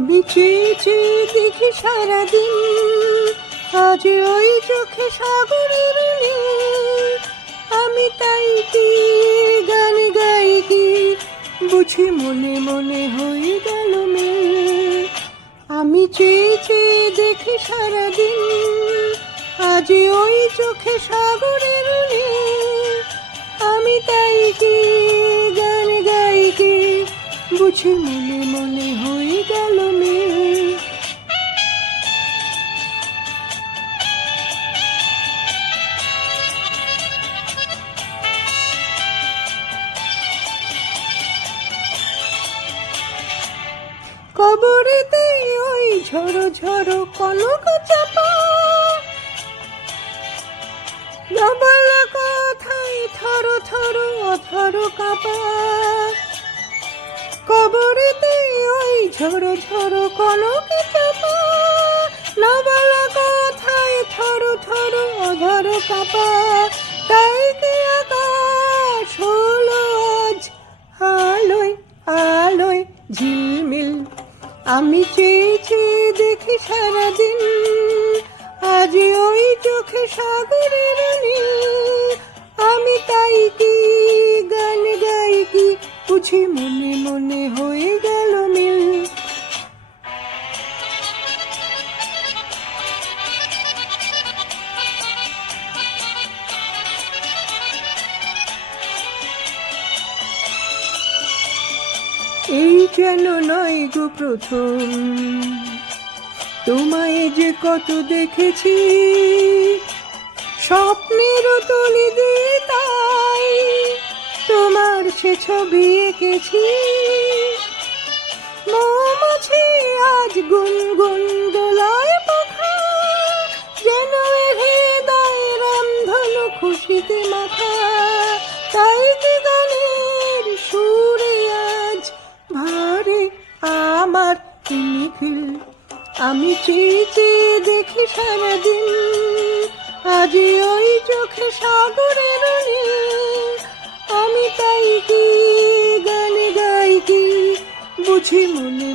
আমি চেয়ে চেয়ে দেখি সারাদিন আজ ওই চোখে সাগরের। আমি তাই গান গাই কি বুঝি মনে মনে হয়ে গেল মিল আমি চেয়ে চেয়ে দেখি সারাদিন, আজ ওই চোখে সাগরের। আমি তাই কি বুঝি মনে মনে হয়ে গেল মিল কবরেতে ওই ঝড়ো ঝড়ো কনক চাপা। কথাই থরো থরো অথরো কাপা। ঝড়ো ঝড়ো কনক চাপা। নবল কথাই থরো থরো অধরো কাপা তাই কি আকাশ হলো আজ আলোয় আলোয় ঝিলমিল। আমি চেয়ে চেয়ে দেখি সারাদিন, আজ ওই চোখে সাগরের নীল। আমি তাই কি গান গাই কি, বুঝি মনে মনে হয়ে গেল মিল। এই যেন নয় গো প্রথম? তোমায় যে কত দেখেছি, স্বপ্নের তলি দিয়ে তাই তোমার সে ছবি এঁকেছি। মৌমাছি আজ গুনগুন দোলায় পাখা, যেন হৃদয় রামধনু খুশিতে মাখা। তাই নিখিল আমি চেয়ে দেখি সারাদিন। আজ ওই চোখে সাগরের। আমি তাই কি গানে গাই কি? বুঝি মনে